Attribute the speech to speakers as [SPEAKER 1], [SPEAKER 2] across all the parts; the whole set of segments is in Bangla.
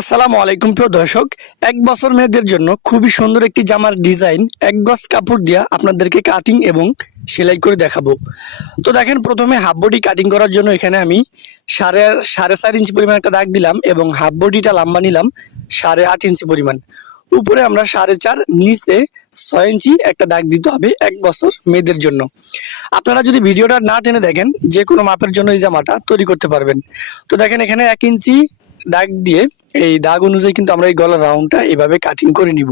[SPEAKER 1] আসসালামু আলাইকুম প্রিয় দর্শক, এক বছর মেয়েদের জন্য খুবই সুন্দর একটি জামার ডিজাইন, এক গজ কাপড় দিয়া আপনাদেরকে কাটিং এবং সেলাই করে দেখাবো। তো দেখেন, প্রথমে হাফ বডি কাটিং করার জন্য এখানে আমি সাড়ে সাড়ে চার ইঞ্চি পরিমাণ একটা দাগ দিলাম এবং হাফ বডিটা লম্বা নিলাম সাড়ে আট ইঞ্চি পরিমাণ। উপরে আমরা সাড়ে চার, নিচে ছয় ইঞ্চি একটা দাগ দিতে হবে এক বছর মেয়েদের জন্য। আপনারা যদি ভিডিওটা না টেনে দেখেন, যে কোনো মাপের জন্য এই জামাটা তৈরি করতে পারবেন। তো দেখেন, এখানে এক ইঞ্চি দাগ দিয়ে এই দাগ অনুযায়ী কিন্তু আমরা এই গলার রাউন্ডটা এভাবে কাটিং করে নিব।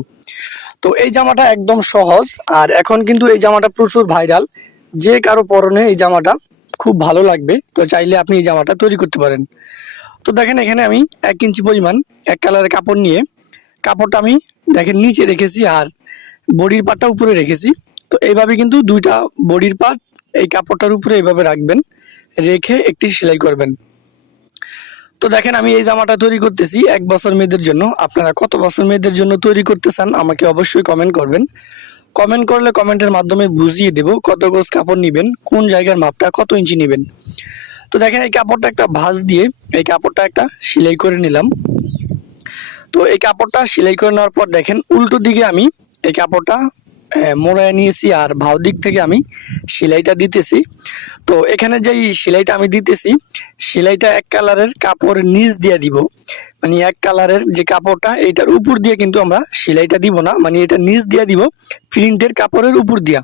[SPEAKER 1] তো এই জামাটা একদম সহজ, আর এখন কিন্তু এই জামাটা প্রচুর ভাইরাল যে কারও পরনে এই জামাটা খুব ভালো লাগবে, তো চাইলে আপনি এই জামাটা তৈরি করতে পারেন। তো দেখেন এখানে আমি এক ইঞ্চি পরিমাণ এক কালারের কাপড় নিয়ে, কাপড়টা আমি দেখেন নিচে রেখেছি আর বডির পাটটা উপরে রেখেছি। তো এইভাবে কিন্তু দুইটা বডির পাট এই কাপড়টার উপরে এইভাবে রাখবেন, রেখে একটি সেলাই করবেন। তো দেখেন, আমি এই জামাটা তৈরি করতেছি এক বছর মেয়েদের জন্য। আপনারা কত বছর মেয়েদের জন্য তৈরি করতে চান, আমাকে অবশ্যই কমেন্ট করবেন। কমেন্ট করলে কমেন্টের মাধ্যমে বুঝিয়ে দেব কত গোজ কাপড় নেবেন, কোন জায়গার মাপটা, কত ইঞ্চি নেবেন। তো দেখেন, এই কাপড়টা একটা ভাঁজ দিয়ে, এই কাপড়টা একটা সেলাই করে নিলাম। তো এই কাপড়টা সেলাই করে নেওয়ার পর দেখেন, উল্টো দিকে আমি এই কাপড়টা মোড়ায় নিয়েছি আর ভাও দিক থেকে আমি সেলাইটা দিতেছি। তো এখানে যেই সেলাইটা আমি দিতেছি, সেলাইটা এক কালারের কাপড় নিচ দিয়ে দিব। মানে এক কালারের যে কাপড়টা, এইটার উপর দিয়ে কিন্তু আমরা সেলাইটা দিব না মানে এটা নিচ দিয়ে দিব, প্রিন্টের কাপড়ের উপর দিয়া।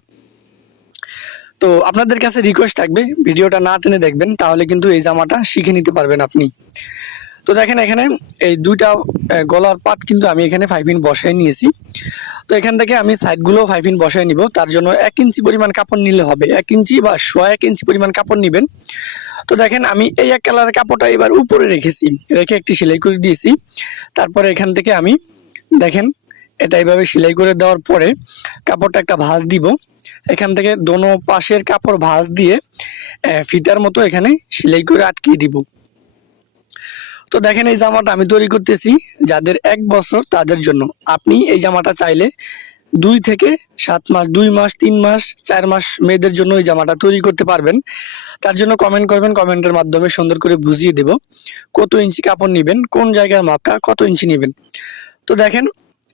[SPEAKER 1] তো আপনাদের কাছে রিকোয়েস্ট থাকবে, ভিডিওটা না টেনে দেখবেন, তাহলে কিন্তু এই জামাটা শিখে নিতে পারবেন আপনি। তো দেখেন এখানে এই দুইটা গলার পাট কিন্তু আমি এখানে ফাইভ ইন বসায় নিয়েছি। তো এখান থেকে আমি সাইডগুলো ফাইভ ইন বসায় নিব। তার জন্য এক ইঞ্চি পরিমাণ কাপড় নিলে হবে। এক ইঞ্চি বা সোয়া এক ইঞ্চি পরিমাণ কাপড় নেবেন। তো দেখেন আমি এই এক কালারের কাপড়টা এবার উপরে রেখেছি। রেখে একটি সেলাই করে দিয়েছি। তারপরে এখান থেকে আমি দেখেন এটা এইভাবে সেলাই করে দেওয়ার পরে কাপড়টা একটা ভাঁজ দিব। এখান থেকে দোনো পাশের কাপড় ভাঁজ দিয়ে ফিতার মতো এখানে সেলাই করে আটকিয়ে দিব। তো দেখেন এই জামাটা আমি তৈরি করতেছি যাদের এক বছর তাদের জন্য। আপনি এই জামাটা চাইলে দুই থেকে সাত মাস, দুই মাস, তিন মাস, চার মাস মেয়েদের জন্য এই জামাটা তৈরি করতে পারবেন। তার জন্য কমেন্ট করবেন কমেন্টের মাধ্যমে সুন্দর করে বুঝিয়ে দেব কত ইঞ্চি কাপড় নেবেন, কোন জায়গার মাপটা কত ইঞ্চি নেবেন। তো দেখেন,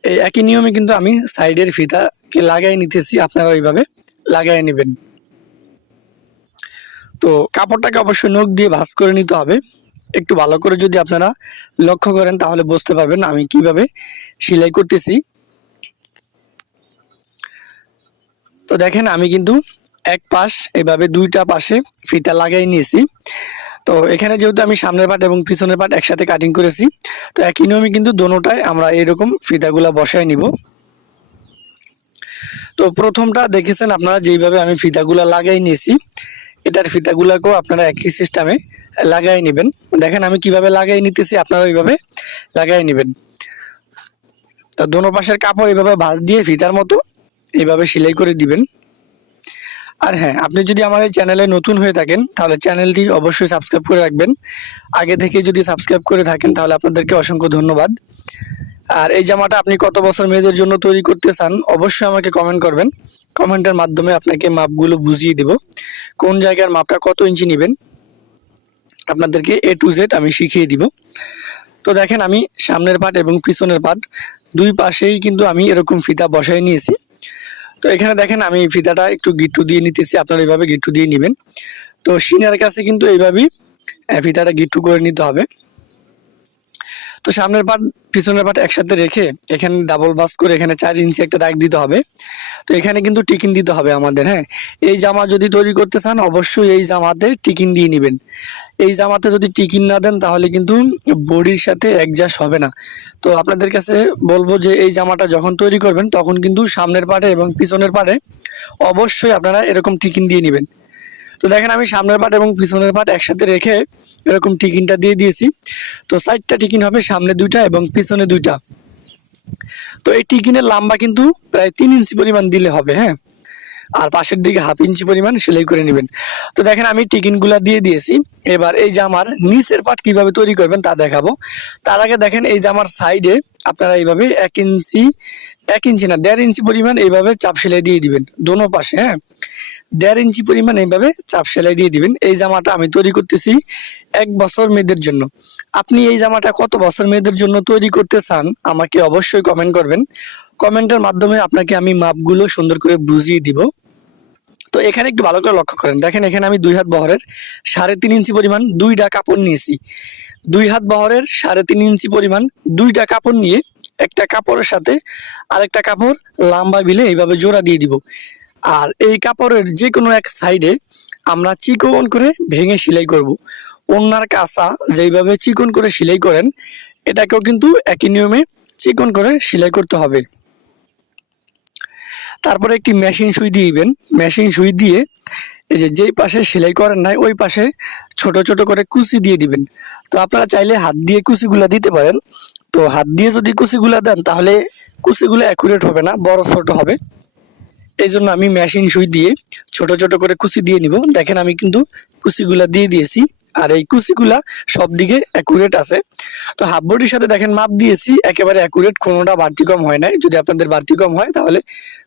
[SPEAKER 1] এই একই নিয়মে কিন্তু আমি সাইডের ফিতাকে লাগাই নিতেছি, আপনারা ওইভাবে লাগাই নেবেন। তো কাপড়টাকে অবশ্যই নখ দিয়ে ভাঁজ করে নিতে হবে। একটু ভালো করে যদি আপনারা লক্ষ্য করেন, তাহলে বুঝতে পারবেন আমি কীভাবে সেলাই করতেছি। তো দেখেন, আমি কিন্তু এক পাশ এভাবে দুইটা পাশে ফিতা লাগাই নিয়েছি। তো এখানে যেহেতু আমি সামনের পাট এবং পিছনের পাট একসাথে কাটিং করেছি, তো একই নিয়মে কিন্তু দোনোটায় আমরা এরকম ফিতাগুলা বসায় নিব। তো প্রথমটা দেখেছেন আপনারা যেইভাবে আমি ফিতাগুলা লাগাই নিয়েছি, এটার ফিতাগুলাকেও আপনারা একই সিস্টেমে লাগাই নেবেন। দেখেন আমি কীভাবে লাগাই নিতেছি আপনারা ওইভাবে লাগাই নেবেন। তো দোনো পাশের কাপড় এইভাবে ভাঁজ দিয়ে ফিতার মতো এইভাবে সেলাই করে দিবেন। আর হ্যাঁ আপনি যদি আমার এই চ্যানেলে নতুন হয়ে থাকেন, তাহলে চ্যানেলটি অবশ্যই সাবস্ক্রাইব করে রাখবেন। আগে থেকে যদি সাবস্ক্রাইব করে থাকেন, তাহলে আপনাদেরকে অসংখ্য ধন্যবাদ। আর এই জামাটা আপনি কত বছর মেয়েদের জন্য তৈরি করতে চান, অবশ্যই আমাকে কমেন্ট করবেন। কমেন্টের মাধ্যমে আপনাকে মাপগুলো বুঝিয়ে দেব। কোন জায়গার মাপটা কত ইঞ্চি নেবেন আপনাদেরকে এ টু জেড আমি শিখিয়ে দিব। তো দেখেন আমি সামনের পাট এবং পিছনের পাট দুই পাশেই কিন্তু আমি এরকম ফিতা বসাই নিয়েছি। তো এখানে দেখেন আমি ফিতাটা একটু গিট্টু দিয়ে নিতেছি, আপনারা এইভাবে গিট্টু দিয়ে নেবেন। তো সিনার কাছে কিন্তু এইভাবেই ফিতাটা গিট্টু করে নিতে হবে। তো সামনের পাট, পিছনের পাট একসাথে রেখে এখানে ডাবল বাস করে এখানে চার ইঞ্চি একটা দাগ দিতে হবে। তো এখানে কিন্তু টিকিন দিতে হবে আমাদের হ্যাঁ। এই জামা যদি তৈরি করতে চান, অবশ্যই এই জামাতে টিকিন দিয়ে নেবেন। এই জামাতে যদি টিকিন না দেন, তাহলে কিন্তু বডির সাথে অ্যাডজাস্ট হবে না। তো আপনাদের কাছে বলব যে এই জামাটা যখন তৈরি করবেন, তখন কিন্তু সামনের পাটে এবং পিছনের পাটে অবশ্যই আপনারা এরকম টিকিন দিয়ে নেবেন। তো দেখেন আমি সামনের পাট এবং পিছনের পাট একসাথে রেখে এরকম টিকিনটা দিয়ে দিয়েছি। তো সাইডটা টিকিন হবে সামনে দুইটা এবং পিছনে দুইটা। তো এই টিকিনের লম্বা কিন্তু প্রায় তিন ইঞ্চি পরিমাণ দিলে হবে হ্যাঁ? আর পাশের দিকে হাফ ইঞ্চি পরিমাণ সেলাই করে নেবেন। তো দেখেন আমি টিকিনগুলা দিয়ে দিয়েছি। এবার এই জামার নিচের পাট কীভাবে তৈরি করবেন তা দেখাবো। তার আগে দেখেন এই জামার সাইডে আপনারা এইভাবে এক ইঞ্চি এক ইঞ্চি না, দেড় ইঞ্চি পরিমাণ এইভাবে চাপ সেলাই দিয়ে দিবেন, দোনো পাশে হ্যাঁ? দেড় ইঞ্চি পরিমাণ এইভাবে চাপ সেলাই দিয়ে দিবেন। এই জামাটা আমি তৈরি করতেছি এক বছর মেয়েদের জন্য। আপনি এই জামাটা কত বছর মেয়েদের জন্য তৈরি করতে চান, আমাকে অবশ্যই কমেন্ট করবেন। কমেন্টের মাধ্যমে আপনাকে আমি মাপগুলো সুন্দর করে বুঝিয়ে দিব। তো এখানে একটু ভালো করে লক্ষ্য করেন। দেখেন, এখানে আমি দুই হাত বহরের সাড়ে তিন ইঞ্চি পরিমাণ দুইটা কাপড় নিয়েছি। দুই হাত বহরের সাড়ে তিন ইঞ্চি পরিমাণ দুইটা কাপড় নিয়ে একটা কাপড়ের সাথে আরেকটা কাপড় লম্বা বিলে এইভাবে জোড়া দিয়ে দিব। আর এই কাপড়ের যে কোনো এক সাইডে আমরা চিকন করে ভেঙে সেলাই করব। ওনার কাঁচা যেইভাবে চিকন করে সেলাই করেন, এটাকেও কিন্তু একই নিয়মে চিকন করে সেলাই করতে হবে। তারপরে একটি মেশিন সুই দিবেন। মেশিন সুই দিয়ে এই যে যেই পাশে সেলাই করেন নাই, ওই পাশে ছোট ছোট করে কুচি দিয়ে দিবেন। তো আপনারা চাইলে হাত দিয়ে কুচিগুলা দিতে পারেন। তো হাত দিয়ে যদি কুচিগুলা দেন, তাহলে কুচিগুলো অ্যাকুরেট হবে না, বড় ছোট হবে। এই জন্য আমি মেশিন সুই দিয়ে ছোট ছোট করে কুচি দিয়ে নিব। দেখেন আমি কিন্তু কুচিগুলা দিয়ে দিয়েছি। আর এই কুচিগুলা সব দিকে অ্যাকুরেট আছে। তো হাফ বডির সাথে দেখেন মাপ দিয়েছি, একেবারে অ্যাকুরেট কোনোটা বাড়তি কম হয় নাই। যদি আপনাদের বাড়তি কম হয়, তাহলে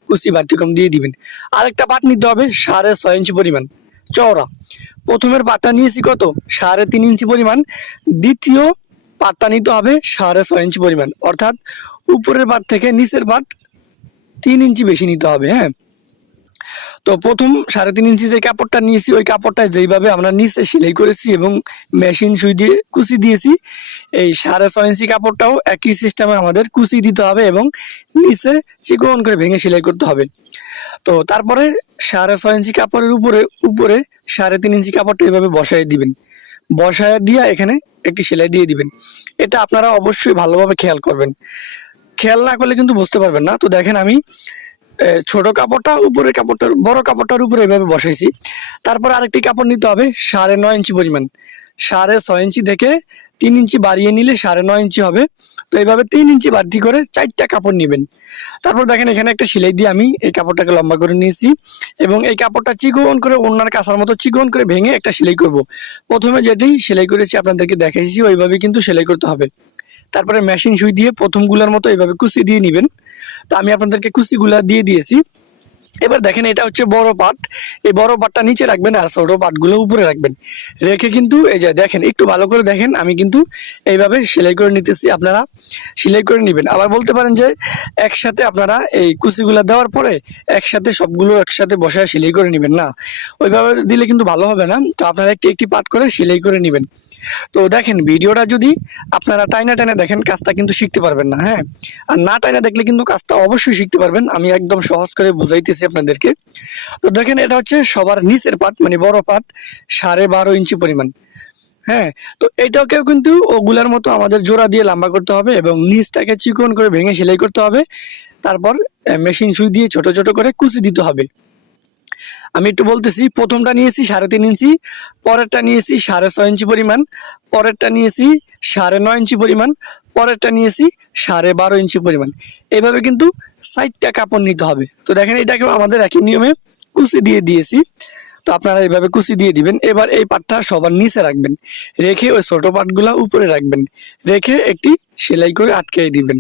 [SPEAKER 1] কুচি বাড়তি কম দিয়ে দিবেন। আরেকটা পাট নিতে হবে, সাড়ে ছয় ইঞ্চি পরিমাণ। চওড়া। প্রথমের পাটটা নিয়েছি কত? সাড়ে তিন ইঞ্চি পরিমাণ। দ্বিতীয় পাটটা নিতে হবে, সাড়ে ছয় ইঞ্চি পরিমাণ। অর্থাৎ উপরের পাট থেকে নিচের পাট তিন ইঞ্চি বেশি নিতে হবে হ্যাঁ? তো প্রথম সাড়ে তিন ইঞ্চি যে কাপড়টা নিয়েছি, ওই কাপড়টা যেইভাবে আমরা নিচে সেলাই করেছি এবং মেশিন সুই দিয়ে কুচি দিয়েছি, এই সাড়ে ছয় ইঞ্চি কাপড়টাও একই সিস্টেমে আমাদের কুচি দিতে হবে এবং নিচে চিকন করে ভেঙে সেলাই করতে হবে। তো তারপরে সাড়ে ছয় ইঞ্চি কাপড়ের উপরে উপরে সাড়ে তিন ইঞ্চি কাপড়টা এইভাবে বসায় দিবেন। বসায় দিয়ে এখানে একটি সেলাই দিয়ে দিবেন। এটা আপনারা অবশ্যই ভালোভাবে খেয়াল করবেন। খেয়াল না করলে কিন্তু বুঝতে পারবেন না। তো দেখেন আমি ছোট কাপড়টা, উপরের কাপড়টার, বড় কাপড়টার উপরে এভাবে বসাইছি। তারপর আরেকটি কাপড় নিতে হবে, সাড়ে নয় ইঞ্চি পরিমাণ। সাড়ে ছয় ইঞ্চি থেকে তিন ইঞ্চি বাড়িয়ে নিলে সাড়ে নয় ইঞ্চি হবে। তো এইভাবে তিন ইঞ্চি বাড়তি করে চারটা কাপড় নেবেন। তারপর দেখেন এখানে একটা সেলাই দিয়ে আমি এই কাপড়টাকে লম্বা করে নিয়েছি এবং এই কাপড়টা চিকন করে অন্যার কাঁচার মতো চিকন করে ভেঙে একটা সেলাই করব। প্রথমে যেটি সেলাই করেছি আপনাদেরকে দেখাইছি ওইভাবে কিন্তু সেলাই করতে হবে। তারপরে মেশিন সুই দিয়ে প্রথমগুলোর মতো এইভাবে কুচি দিয়ে নেবেন। তো আমি আপনাদেরকে কুচিগুলা দিয়ে দিয়েছি। এবার দেখেন, এটা হচ্ছে বড় পাট। এই বড় পাটটা নিচে রাখবেন আর ছোট পাটগুলো উপরে রাখবেন। রেখে কিন্তু এই যে দেখেন, একটু ভালো করে দেখেন, আমি কিন্তু এইভাবে সেলাই করে নিতেছি। আপনারা সেলাই করে নেবেন। আবার বলতে পারেন যে, একসাথে আপনারা এই কুচিগুলা দেওয়ার পরে একসাথে সবগুলো একসাথে বসায় সেলাই করে নেবেন না। ওইভাবে দিলে কিন্তু ভালো হবে না। তো আপনারা একটি একটি পাট করে সেলাই করে নেবেন। তো দেখেন, ভিডিওটা যদি আপনারা টাইনা টাইনা দেখেন, কাজটা কিন্তু শিখতে পারবেন না হ্যাঁ? আর না টাইনা দেখলে কিন্তু কাজটা অবশ্যই শিখতে পারবেন। আমি একদম সহজ করে বুঝাইতেছি আপনাদেরকে। তো দেখেন, এটা হচ্ছে সবার নিচের পাট মানে বড় পাট, সাড়ে বারো ইঞ্চি পরিমাণ হ্যাঁ? তো এটাকেও কিন্তু ওগুলার মতো আমাদের জোড়া দিয়ে লম্বা করতে হবে এবং নিচটাকে চিকন করে ভেঙে সেলাই করতে হবে। তারপর মেশিন সুই দিয়ে ছোট ছোট করে কুচি দিতে হবে। আমি একটু বলতেছি, প্রথমটা নিয়েছি সাড়ে তিন ইঞ্চি, পরেরটা নিয়েছি সাড়ে ছয় ইঞ্চি পরিমাণ, পরেরটা নিয়েছি সাড়ে নয় ইঞ্চি পরিমাণ, পরেরটা নিয়েছি সাড়ে বারো ইঞ্চি পরিমাণ। এইভাবে কিন্তু সাইডটা কাপড় নিতে হবে। তো দেখেন এটাকেও আমাদের একই নিয়মে কুচি দিয়ে দিয়েছি। তো আপনারা এইভাবে কুচি দিয়ে দিবেন। এবার এই পাটটা সবার নিচে রাখবেন। রেখে ওই ছোটো পাটগুলা উপরে রাখবেন। রেখে একটি সেলাই করে আটকে দিবেন।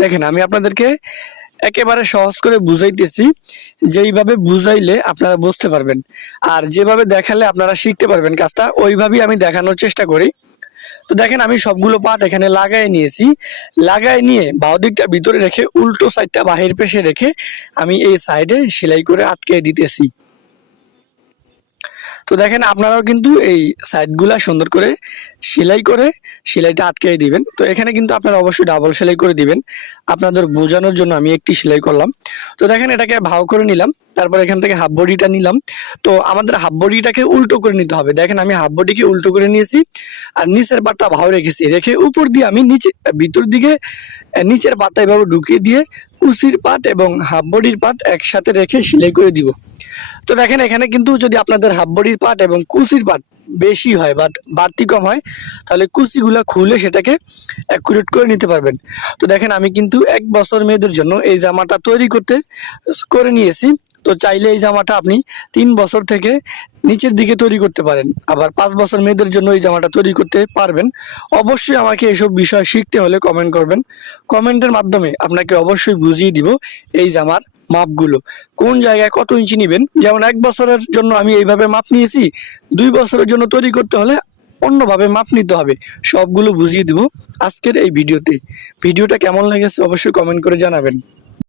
[SPEAKER 1] দেখেন আমি আপনাদেরকে একেবারে সহজ করে বুঝাইতেছি, যেইভাবে বুঝাইলে আপনারা বুঝতে পারবেন। আর যেভাবে দেখালে আপনারা শিখতে পারবেন কাজটা, ওইভাবেই আমি দেখানোর চেষ্টা করি। তো দেখেন, আমি সবগুলো পাট এখানে লাগাই নিয়েছি। লাগাই নিয়ে বাউ দিকটা ভিতরে রেখে, উল্টো সাইডটা বাহির পেশে রেখে আমি এই সাইডে সেলাই করে আটকে দিতেছি। তো দেখেন আপনারাও কিন্তু এই সাইডগুলা সুন্দর করে সেলাই করে সেলাইটা আটকে দিবেন। তো এখানে কিন্তু আপনারা অবশ্যই ডাবল সেলাই করে দিবেন। আপনাদের বোঝানোর জন্য আমি একটি সেলাই করলাম। তো দেখেন এটাকে ভাও করে নিলাম। তারপর এখান থেকে হাফ বডিটা নিলাম। তো আমাদের হাফ বডিটাকে উল্টো করে নিতে হবে। দেখেন আমি হাফ বডিকে উল্টো করে নিয়েছি আর নিচের পাটটা ভাও রেখেছি। রেখে উপর দিয়ে আমি নিচে, ভিতর দিকে, নিচের পাটটা এভাবে ঢুকিয়ে দিয়ে কুচির পাট এবং হাফ বডির পাট একসাথে রেখে সেলাই করে দিব। তো দেখেন, এখানে কিন্তু যদি আপনাদের হাফ বডির পাট এবং কুচির পাট বেশি হয় বাট বাড়তি কম হয়, তাহলে কুচিগুলা খুলে সেটাকে অ্যাকুরেট করে নিতে পারবেন। তো দেখেন আমি কিন্তু এক বছর মেয়েদের জন্য এই জামাটা তৈরি করতে, করে নিয়েছি। তো চাইলে এই জামাটা আপনি তিন বছর থেকে নিচের দিকে তৈরি করতে পারেন। আবার পাঁচ বছর মেয়েদের জন্য এই জামাটা তৈরি করতে পারবেন। অবশ্যই আমাকে এসব বিষয় শিখতে হলে কমেন্ট করবেন। কমেন্টের মাধ্যমে আপনাকে অবশ্যই বুঝিয়ে দিব এই জামার মাপগুলো। কোন জায়গায় কত ইঞ্চি নেবেন? যেমন এক বছরের জন্য আমি এইভাবে মাপ নিয়েছি, দুই বছরের জন্য তৈরি করতে হলে অন্যভাবে মাপ নিতে হবে। সবগুলো বুঝিয়ে দেবো আজকের এই ভিডিওতে। ভিডিওটা কেমন লেগেছে অবশ্যই কমেন্ট করে জানাবেন।